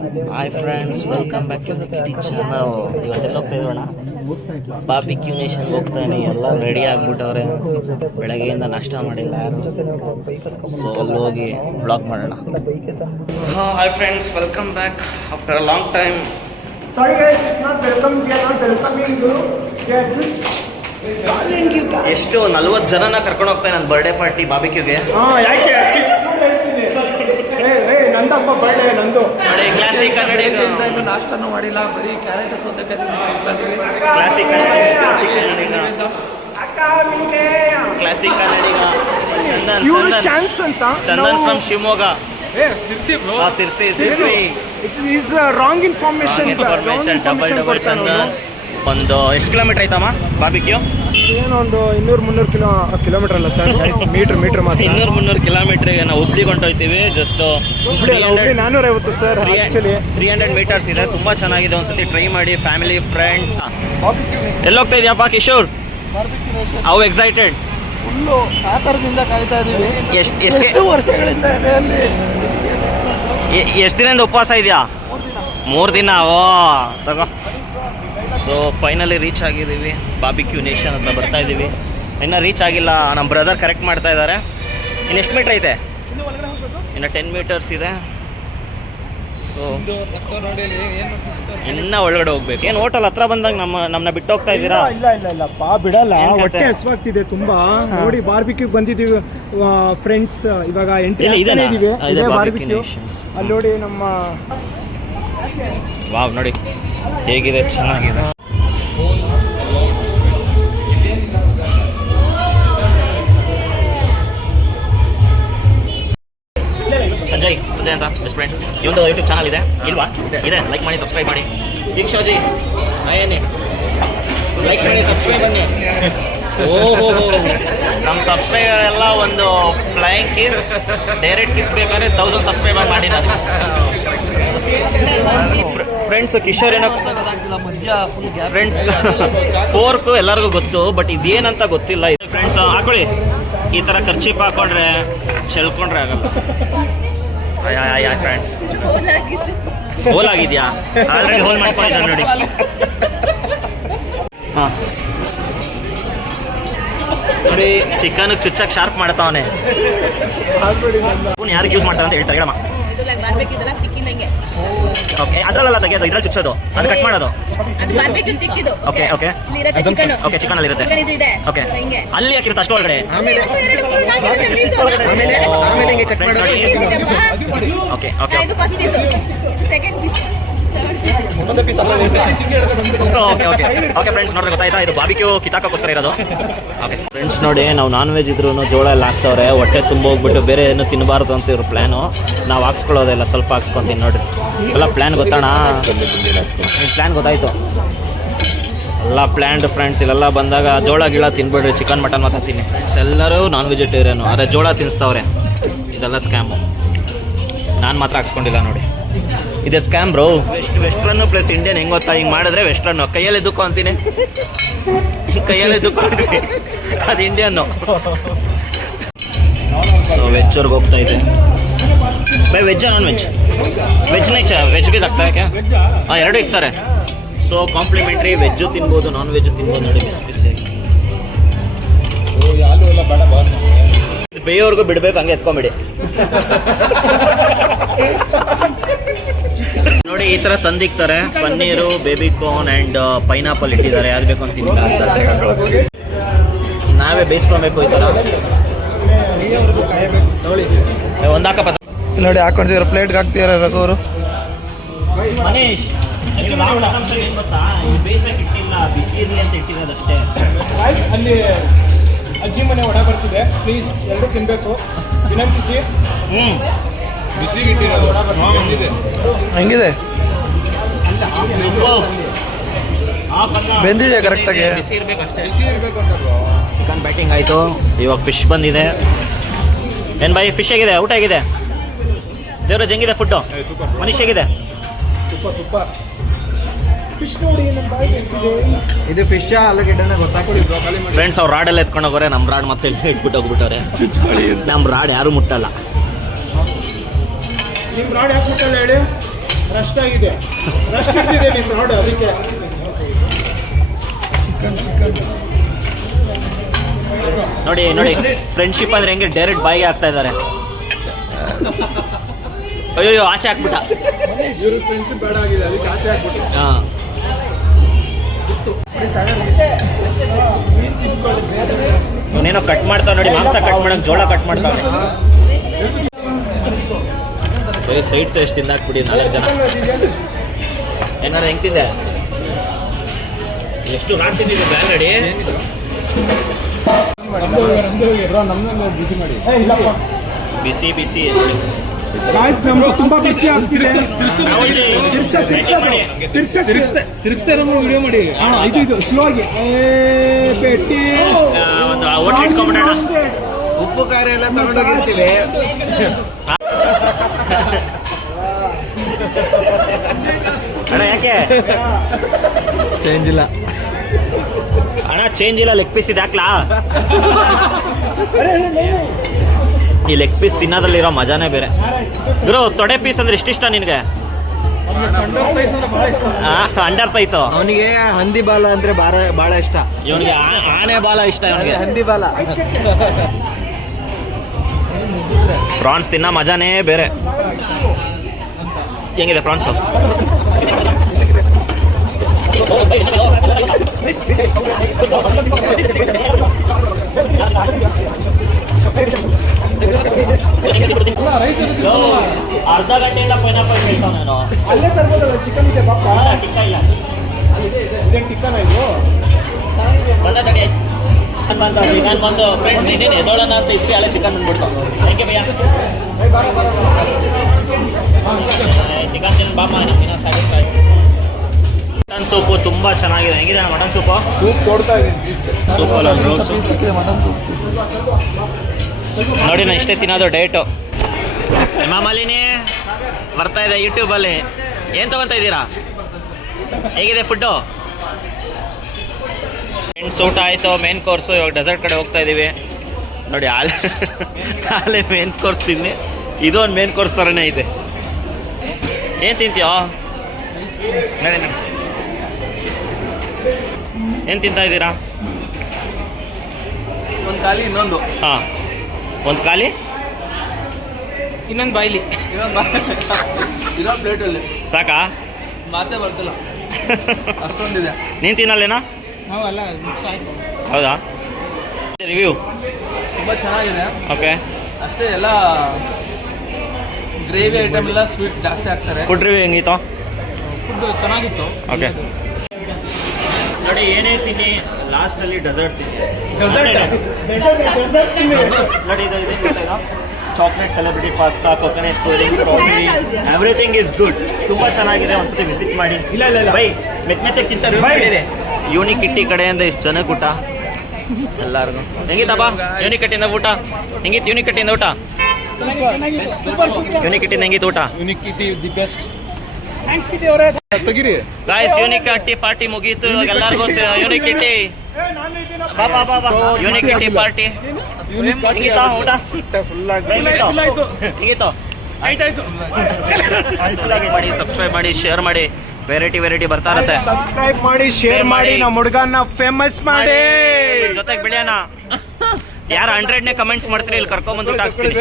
Hi friends, welcome back to the Kitty channel. ಇವತ್ತೆಲ್ಲ ಹೋಗ್ತಾ ಇದ್ರೋಣ barbecue nation ಹೋಗ್ತಾನೆ. ಎಲ್ಲ ರೆಡಿ ಆಗಿಬಿಟ್ಟವ್ರೆ. ಬೆಳಗ್ಗೆಯಿಂದ ನಾಷ್ಟ ಮಾಡಿಲ್ಲ ಯಾರು. ಸೊ ಅಲ್ಲಿ ಹೋಗಿ ಬ್ಲಾಗ್ ಮಾಡೋಣ. Hi friends, welcome back after a long time. Sorry guys, it's not welcome. We are not welcoming you. We are just calling you guys. ಎಷ್ಟು 40 ಜನನ ಕರ್ಕೊಂಡು ಹೋಗ್ತಾನೆ ನನ್ನ ಬರ್ಡೇ ಪಾರ್ಟಿ ಬಾರ್ಬಿಕ್ಯೂಗೆ. ಯಾಕೆ ನಂದಪ್ಪ ಬರ್ಡೇ ನಂದು. ನೋಡಿ ಕ್ಲಾಸಿಕ್ ಕನ್ನಡಿ ಇನ್ನು ನಾಷ್ಟನೂ ಮಾಡಿಲ್ಲ, ಬರೀ ಕ್ಯಾರೆಟ್ ಸೌತೆಕಾಯಿ ತಿಂತಾ ಇದೀವಿ. ಕ್ಲಾಸಿಕ್ ಕ್ಲಾಸಿಕ್ ಕನ್ನಡಿಗ ಚಾನ್ಸ್ ಅಂತ Chandan from Shivamogga. Sirsi It is wrong information. Double Chandan. ಒಂದು ಎಷ್ಟು ಕಿಲೋಮೀಟರ್ ಆಯ್ತಮ್ಮ ಬಾರ್ಬಿಕ್ಯೂ? ಏನೋ ಒಂದು 200-300 ಕಿಲೋಮೀಟರ್ ಅಲ್ಲ ಸರ್, ಮೀಟರ್ ಮಾತ್ರ. 200-300 ಕಿಲೋಮೀಟರ್ಗೆ ನಾವು ಹುಬ್ಳಿಗೆ ಹೊಂಟೋಗ್ತೀವಿ. Just 450 sir. 300 ಮೀಟರ್ಸ್ ಇದೆ. ತುಂಬಾ ಚೆನ್ನಾಗಿದೆ. ಒಂದ್ಸತಿ ಟ್ರೈ ಮಾಡಿ, ಫ್ಯಾಮಿಲಿ ಫ್ರೆಂಡ್ಸ್. ಎಲ್ಲೋಗ್ತಾ ಇದೆಯಪ್ಪ ಕಿಶೋರ್? How excited? ಫುಲ್ಲು ಕಾತರದಿಂದ ಕಾಯ್ತಾ ಇದೀವಿ. ಎಷ್ಟು ಎಷ್ಟು ವರ್ಷಗಳಿಂದ ಇದೆ ಅಲ್ಲಿ. ಎಷ್ಟು ದಿನದಿಂದ ಉಪವಾಸ ಇದೆಯಾ? 3 ದಿನ. ಓ ತಗೋ. ಸೊ ಫೈನಲಿ ರೀಚ್ ಆಗಿದ್ದೀವಿ. ಬಾರ್ಬಿಕ್ಯೂ ನೇಷನ್ ಅಂತ ಬರ್ತಾ ಇದ್ದೀವಿ. ಇನ್ನೂ ರೀಚ್ ಆಗಿಲ್ಲ. ನಮ್ಮ ಬ್ರದರ್ ಕರೆಕ್ಟ್ ಮಾಡ್ತಾ ಇದ್ದಾರೆ. ಇನ್ನು ಎಷ್ಟು ಮೀಟ್ರ್ ಐತೆ? ಇನ್ನು 10 ಮೀಟರ್ಸ್ ಇದೆ. ಸೊ ಇನ್ನು ಒಳಗಡೆ ಹೋಗ್ಬೇಕು. ಏನು ಹೋಟೆಲ್ ಹತ್ರ ಬಂದಾಗ ನಮ್ಮನ್ನ ಬಿಟ್ಟು ಹೋಗ್ತಾ ಇದ್ದೀರಾ? ಇಲ್ಲ ಪಾ, ಬಿಡಲ್ಲ. ಹೊಟ್ಟೆ ಹಸುವಾಗ್ತಿದೆ ತುಂಬಾ. ನೋಡಿ ಬಾರ್ಬಿಕ್ಯೂ ಬಂದಿದ್ದೀವಿ ಫ್ರೆಂಡ್ಸ್. ಇವಾಗ ಎಂಟ್ರಿ ಇದೀವಿ. ಬಾರ್ಬಿಕ್ಯೂ ಅಲ್ಲಿ ನೋಡಿ ನಮ್ಮ. ವಾವ್, ನೋಡಿ ಹೇಗಿದೆ, ಚೆನ್ನಾಗಿದೆ. ಸಂಜಯ್ ಅಂತ ಬೆಸ್ಟ್ ಫ್ರೆಂಡ್. ಇವೊಂದು ಯೂಟ್ಯೂಬ್ ಚಾನಲ್ ಇದೆ ಇಲ್ವಾ? ಇದೆ. ಲೈಕ್ ಮಾಡಿ, ಸಬ್ಸ್ಕ್ರೈಬ್ ಮಾಡಿ. ದೀಕ್ಷಾಜಿ ಏನೇ ಲೈಕ್ ಮಾಡಿ, ಸಬ್ಸ್ಕ್ರೈಬ್ ಬನ್ನಿ. ಓಹೋ, ನಮ್ಮ ಸಬ್ಸ್ಕ್ರೈಬರ್ ಎಲ್ಲ ಒಂದು ಫ್ಲೈಯಿಂಗ್ ಕಿಸ್, ಡೈರೆಕ್ಟ್ ಕಿಸ್ ಬೇಕಾದ್ರೆ 1000 ಸಬ್ಸ್ಕ್ರೈಬರ್ ಮಾಡಿ. ನಾನು ಫ್ರೆಂಡ್ಸ್ ಕಿಶೋರ್ ಏನೋ ಫ್ರೆಂಡ್ಸ್ ಫೋರ್ಕು ಎಲ್ಲರಿಗೂ ಗೊತ್ತು, ಬಟ್ ಇದೇನಂತ ಗೊತ್ತಿಲ್ಲ. ಫ್ರೆಂಡ್ಸ್ ಹಾಕೊಳ್ಳಿ. ಈ ಥರ ಖರ್ಚಿಪ್ ಹಾಕೊಂಡ್ರೆ ಚೆಲ್ಕೊಂಡ್ರೆ ಆಗಲ್ಲ. ಫ್ರೆಂಡ್ಸ್ ಹೋಲ್ ಆಗಿದ್ಯಾ? ಆಲ್ರೆಡಿ ಹೋಲ್ ಮಾಡ್ಕೊಂಡಿದ್ದ ನೋಡಿ. ಹಾಂ ನೋಡಿ, ಚಿಕನ್ ಚುಚ್ಚಕ್ಕೆ ಶಾರ್ಪ್ ಮಾಡ್ತಾವನೆ. ಯಾರಿಗೆ ಯೂಸ್ ಮಾಡ್ತಾರೆ ಅಂತ ಹೇಳ್ತಾರೆ ಹೇಳಮ್ಮ. ಓಕೆ, ಅದರಲ್ಲ ತೆಗೆಯೋದು, ಇದ್ರಲ್ಲಿ ಚುಚ್ಚೋದು, ಅದು ಕಟ್ ಮಾಡೋದು. ಓಕೆ ಓಕೆ ಓಕೆ, ಚಿಕನ್ ಅಲ್ಲಿ ಇರುತ್ತೆ. ಓಕೆ, ಅಲ್ಲಿ ಹಾಕಿರುತ್ತೆ ಅಷ್ಟು ಒಳಗಡೆ. Okay okay okay okay okay friends, ನೋಡ್ರಿ ಗೊತ್ತಾಯ್ತಾ? ಇದು ಬಾರ್ಬಿಕ್ಯೂ ಕಿತಾಕೋಸ್ಕರ ಇರೋದು. ಓಕೆ ಫ್ರೆಂಡ್ಸ್, ನೋಡಿ ನಾವು ನಾನ್ ವೆಜ್ ಇದ್ರೂ ಜೋಳ ಎಲ್ಲ ಹಾಕ್ತವ್ರೆ. ಹೊಟ್ಟೆ ತುಂಬ ಹೋಗ್ಬಿಟ್ಟು ಬೇರೆ ಏನು ತಿನ್ನಬಾರ್ದು ಅಂತ ಇವ್ರ ಪ್ಲ್ಯಾನು. ನಾವು ಹಾಕ್ಸ್ಕೊಳ್ಳೋದೆಲ್ಲ ಸ್ವಲ್ಪ ಹಾಕ್ಸ್ಕೊತೀನಿ. ನೋಡ್ರಿ ಎಲ್ಲ ಪ್ಲ್ಯಾನ್ ಗೊತ್ತಣ್ಣ. ಪ್ಲ್ಯಾನ್ ಗೊತ್ತಾಯ್ತು, ಎಲ್ಲ ಪ್ಲ್ಯಾನ್ಡ್ ಫ್ರೆಂಡ್ಸ್. ಇಲ್ಲೆಲ್ಲ ಬಂದಾಗ ಜೋಳ ಗಿಳ ತಿನ್ಬಿಡ್ರಿ, ಚಿಕನ್ ಮಟನ್ ಮಾತಾಡ್ತೀನಿ. ಎಲ್ಲರೂ ನಾನ್ ವೆಜಿಟೇರಿಯನು. ಅದೇ ಜೋಳ ತಿನ್ನಿಸ್ತವ್ರೆ. ಇದೆಲ್ಲ ಸ್ಕ್ಯಾಮು. ನಾನು ಮಾತ್ರ ಹಾಕ್ಸ್ಕೊಂಡಿಲ್ಲ ನೋಡಿ. ಇದೆ ಸ್ಕ್ಯಾಮ್ ಬ್ರೋ. ವೆಸ್ಟ್ರನ್ನು ಪ್ಲಸ್ ಇಂಡಿಯನ್. ಹೆಂಗೆ ಗೊತ್ತಾ? ಹಿಂಗೆ ಮಾಡಿದ್ರೆ ವೆಸ್ಟ್ರನ್ನು. ಕೈಯಲ್ಲಿ ದುಕ್ಕು ಅಂತೀನಿ, ಕೈಯಲ್ಲಿ ದುಕ್ಕು ಅದು ಇಂಡಿಯನ್ನು. ಸೊ ವೆಜ್ಜವ್ರಿಗೆ ಹೋಗ್ತಾ ಇದೆ. ಬೈ ವೆಜ್ಜಾ ನಾನ್ ವೆಜ್? ವೆಜ್ನೇ ವೆಜ್ ಬಿ ಆಗ್ತಾ ಯಾಕೆ? ಹಾಂ, ಎರಡು ಇರ್ತಾರೆ. So complimentary. ವೆಜ್ಜು ತಿನ್ಬೋದು, ನಾನ್ ವೆಜ್ಜು ತಿನ್ಬೋದು. ನೋಡಿ ಬಿಸಿ ಬಿಸಿ. ಬೇಯೋರ್ಗೂ ಬಿಡಬೇಕು, ಹಂಗೆ ಎತ್ಕೊಂಬಿಡಿ. ನೋಡಿ ಈ ಥರ ತಂದಿಕ್ತಾರೆ. Paneer, baby corn and pineapple ಇಟ್ಟಿದ್ದಾರೆ. ಯಾವ್ದು ಬೇಕು ಅಂತ ತಿಂತಾರೆ. ನಾವೇ ಬೇಯಿಸ್ಕೊಬೇಕು ಈ ಥರ. ಒಂದು ಹಾಕಪ್ಪ. ನೋಡಿ ಹಾಕೊಂಡಿದ್ದಾರೆ, ಪ್ಲೇಟ್ಗೆ ಹಾಕ್ತಿದ್ದಾರೆ ರಘುವರು. ಮನೀಶ್, ಏನು ಗೊತ್ತಾ? ಬೇಯಿಸಕ್ಕೆ ಇಟ್ಟಿಲ್ಲ, ಬಿಸಿ ಇರಲಿ ಅಂತ ಇಟ್ಟಿರೋದಷ್ಟೇ. ಅಲ್ಲಿ ಅಜ್ಜಿ ಮನೆ ಒಡ ಬರ್ತಿದೆ, ಪ್ಲೀಸ್ ಎಲ್ಲರೂ ತಿನ್ಬೇಕು, ವಿನಂತಿಸಿ. ಬಿಸಿಗೆ ಇಟ್ಟಿರೋದು ಹೆಂಗಿದೆ? ಬೆಂದಿದೆ ಕರೆಕ್ಟಾಗಿ. ಬಿಸಿ ಇರಬೇಕು ಅಷ್ಟೇ. ಚಿಕನ್ ಬ್ಯಾಟಿಂಗ್ ಆಯಿತು. ಇವಾಗ ಫಿಶ್ ಬಂದಿದೆ. ಏನು ಬಾಯಿ, ಫಿಶ್ ಹೇಗಿದೆ? ಊಟ ಹೇಗಿದೆ? ದೇವರಾಜ್ ಹೆಂಗಿದೆ ಫುಡ್ಡು? ಮನೀಶ್ ಹೇಗಿದೆ? ತುಪ್ಪ ಫಿಶ್ ನೋಡಿ. ಇದು ಫಿಶ್ ಆಲೂಗೆಡ್ಡೆನ ಗೊತ್ತಾಗ್ತದೆ ಫ್ರೆಂಡ್ಸ್. ಅವ್ರು ರಾಡೆಲ್ಲ ಎತ್ಕೊಂಡು ಹೋಗೋರೆ. ನಮ್ಮ ರಾಡ್ ಮಾತ್ರ ಇಲ್ಲಿ ಇಟ್ಬಿಟ್ಟು ಹೋಗ್ಬಿಟ್ಟವ್ರೆ. ನಮ್ಮ ರಾಡ್ ಯಾರು ಮುಟ್ಟಲ್ಲ. ನಿಮ್ಮ ರಾಡ್ ಯಾಕೆ ಮುಟ್ಟಲ್ಲ ಹೇಳಿ? ರಸ್ಟ್ ಆಗಿದೆ, ರಸ್ಟ್ ಇಟ್ಟಿದೆ ನೀನು ನೋಡು ಅದಕ್ಕೆ. ನೋಡಿ ನೋಡಿ, ಫ್ರೆಂಡ್ಶಿಪ್ ಅಂದ್ರೆ ಹೆಂಗೆ ಡೈರೆಕ್ಟ್ ಬಾಯಿಗೆ ಹಾಕ್ತಾ ಇದ್ದಾರೆ. ಅಯ್ಯೋ ಆಚೆ ಹಾಕ್ಬಿಟ್ಟ. ಇವ್ರ ಫ್ರೆಂಡ್ಶಿಪ್ ಬೇಡ ಆಗಿದೆ ಅದಕ್ಕೆ ಆಚೆ ಹಾಕ್ಬಿಟ್ಟು. ಹಾಂ, ಅವನೇನೋ ಕಟ್ ಮಾಡ್ತಾವ ನೋಡಿ, ಮಾಂಸ ಕಟ್ ಮಾಡಕ್ ಜೋಳ ಕಟ್ ಮಾಡ್ತಾವ. ಬರೀ ಸೈಡ್ಸ್ ಎಷ್ಟು ತಿಂದಾಕ್ಬಿಡಿ 4 ಜನ. ಏನಾರ ಹೆಂಗ್ ತಿಂದೆ? ಎಷ್ಟು ರಾತ್ ತಿಂದಿದ್ದೆ ಬ್ಯಾಗಡಿ? ಬಿಸಿ ಬಿಸಿ ಗಾಯ್ಸ್ ನಮ್ಗೆ ತುಂಬಾ ಬಿಸಿ ಆಗ್ತಿದೆ. ತಿರ್ಗಿಸ್ತಾ ಇರೋ ವಿಡಿಯೋ ಮಾಡಿ. ಇದು ಸ್ಲೋ ಆಗಿ ಪೆಟ್ಟಿ ಒಂದು ಹೋಟ್ಲ್ ಇಟ್ಕೊಂಡ್ಬಿಡೋಣ. ಉಪ್ಪು ಖಾರ ಎಲ್ಲ ತಗೊಂಡೋಗಿರ್ತೀವಿ. ಅಣ್ಣ ಯಾಕೆ ಚೇಂಜ್ ಇಲ್ಲ ಅಣ್ಣ? ಚೇಂಜ್ ಇಲ್ಲ, ಲೆಗ್ ಪೀಸ್ ಇದೆ ಹಾಕ್ಲಾ? ಈ ಲೆಗ್ ಪೀಸ್ ತಿನ್ನೋದ್ರಲ್ಲಿರೋ ಮಜಾನೇ ಬೇರೆ. ಗುರು, ತೊಡೆ ಪೀಸ್ ಅಂದ್ರೆ ಇಷ್ಟ ನಿನಗೆ? Under size. ಅವನಿಗೆ ಹಂದಿ ಬಾಲ ಅಂದ್ರೆ ಬಹಳ ಇಷ್ಟ. ಇವನಿಗೆ ಆನೆ ಬಾಲ ಇಷ್ಟ. ಇವನಿಗೆ ಹಂದಿ ಬಾಲ. ಪ್ರಾನ್ಸ್ ತಿನ್ನೋ ಮಜಾನೇ ಬೇರೆ. ಹೆಂಗಿದೆ ಪ್ರಾನ್ಸು? ಅರ್ಧ ಗಂಟೆಯಿಂದ ಪೈನಾಪಲ್ ಹೇಳ್ತಾವ ನಾನು. ಅಲ್ಲೇ ತರ್ಬೋದಲ್ಲ, ಚಿಕನ್ ಇದೆ ಪಾಪ. ಟಿಕ್ಕ ಇಲ್ಲ, ಇದೇನು ಟಿಕ್ಕನ ಇದು? ಬಂದ ತಡಿ. ಚಿಕನ್ ಬಂದು ಫ್ರೆಂಡ್ಸ್ ಇನ್ನೇನು ಎದೋಳನ ಅಂತ ಇದ್ವಿ, ಅಲ್ಲೇ ಚಿಕನ್ ಬಂದ್ಬಿಡ್ತು. Thank you bhaiya. ಚಿಕನ್ ತಿನ್ ಬಾಮ, ನಮಗಿನ ಸ್ಯಾಟಿಸ್ಫೈ. ಮಟನ್ ಸೂಪು ತುಂಬ ಚೆನ್ನಾಗಿದೆ. ಹೆಂಗಿದೆ ಮಟನ್ ಸೂಪು? ಸೂಪ್ ತೋಡ್ತಾ ಇದ್ದೀನಿ. ಸೂಪ್ ಅಲ್ಲ, ಮಟನ್ ಸೂಪ್. ನೋಡಿ, ನಾನು ಇಷ್ಟೇ ತಿನ್ನೋದು ಡಯಟು. ಮಾಲಿನಿ ಬರ್ತಾ ಇದೆ ಯೂಟ್ಯೂಬಲ್ಲಿ. ಏನು ತೊಗೊತಾ ಇದ್ದೀರಾ? ಹೇಗಿದೆ ಫುಡ್ಡು? ಫ್ರೆಂಡ್ಸ್, ಊಟ ಆಯಿತು, ಮೇನ್ ಕೋರ್ಸು. ಇವಾಗ ಡೆಸರ್ಟ್ ಕಡೆ ಹೋಗ್ತಾ ಇದ್ದೀವಿ. ನೋಡಿ, ಆಲೇ ಮೇನ್ ಕೋರ್ಸ್ ತಿಂದು ಇದು ಒಂದು ಮೇನ್ ಕೋರ್ಸ್ ಥರನೇ ಇದೆ. ಏನು ತಿಂತೀಯೋ? ನಡಿ ನಡಿ. ಏನು ತಿಂತಾ ಇದ್ದೀರಾ? ಒಂದು ಖಾಲಿ ಇನ್ನೊಂದು. ಹಾಂ, ಒಂದು ಖಾಲಿ ಇನ್ನೊಂದು ಬಾಯ್ಲಿ ಇನ್ನೊಂದು ಪ್ಲೇಟಲ್ಲಿ ಸಾಕಾ? ಮಾತೇ ಬರ್ತಿಲ್ಲ, ಅಷ್ಟೊಂದಿದೆ. ನೀನು ತಿನ್ನಲ್ಲೇನಾ? ನಾವೆಲ್ಲ ಮಿಕ್ಸ್ ಆಯಿತು. ಹೌದಾ? ರಿವ್ಯೂ ತುಂಬ ಚೆನ್ನಾಗಿದೆ. ಓಕೆ. ಅಷ್ಟೇ, ಎಲ್ಲ ಗ್ರೇವಿ ಐಟಮ್ ಎಲ್ಲ ಸ್ವೀಟ್ ಜಾಸ್ತಿ ಹಾಕ್ತಾರೆ. ಫುಡ್ ರಿವ್ಯೂ ಹೆಂಗಿತ್ತು? ಫುಡ್ ಚೆನ್ನಾಗಿತ್ತು. ಓಕೆ. ನೋಡಿ, ಏನೇ ತಿನ್ನಿ ಲಾಸ್ಟಲ್ಲಿ ಡೆಸರ್ಟ್ ತಿನ್ನಿ. ನೋಡಿ, ಇದು chocolate celebrity pasta, coconut pudding, strawberry, everything is good. ತುಂಬ ಚೆನ್ನಾಗಿದೆ. ಒಂದ್ಸತಿ ವಿಸಿಟ್ ಮಾಡಿ. ಇಲ್ಲ ಬೈ ಮೆತ್ತೆ ತಿಂತಾರೆ. ಯೂನಿಕಿಟಿ ಕಡೆಯಿಂದ ಇಷ್ಟು ಜನಕ್ಕೆ ಊಟ ಎಲ್ಲರಿಗೂ. ಹೆಂಗಿತ್ತಪ್ಪ ಯೂನಿಕಿಟಿಯಿಂದ ಊಟ? ಹೆಂಗಿತ್ತು ಯೂನಿಕಿಟಿಯಿಂದ ಊಟ? ಯೂನಿಕಿಟಿಯಿಂದ ಹೆಂಗಿತ್ತು ಊಟ? ಯುನಿಕಿಟಿ ದಿ ಬೆಸ್ಟ್. ತೆಗಿರಿ ಗಾಯ್ಸ್, ಯೂನಿಕಿಟಿ ಪಾರ್ಟಿ ಮುಗೀತು. ಇವಾಗ ಎಲ್ಲರಿಗೂ ಯೂನಿಕಿಟಿ ಬಾ ಯೂನಿಕಿಟಿ ಪಾರ್ಟಿ. ಹೆಂಗಿತ್ತ ಊಟ? ಫುಲ್ ಹೆಂಗಿತ್ತು? ಮಾಡಿ, ಸಬ್ಸ್ಕ್ರೈಬ್ ಮಾಡಿ, ಶೇರ್ ಮಾಡಿ. ವೆರೈಟಿ ಬರ್ತಾ ಇರುತ್ತೆ. ಸಬ್ಸ್ಕ್ರೈಬ್ ಮಾಡಿ, ಶೇರ್ ಮಾಡಿ, ನಮ್ಮ ಹುಡುಗನ್ನ ಫೇಮಸ್ ಮಾಡಿ. ಜೊತೆಗೆ ಬೆಳೆಯೋಣ. ಯಾರು 100ನೇ ಕಮೆಂಟ್ಸ್ ಮಾಡ್ತೀರಿ, ಇಲ್ಲಿ ಕರ್ಕೊಂಡ್ಬಂದು ಊಟ ಹಾಕ್ಸ್ತೀನಿ.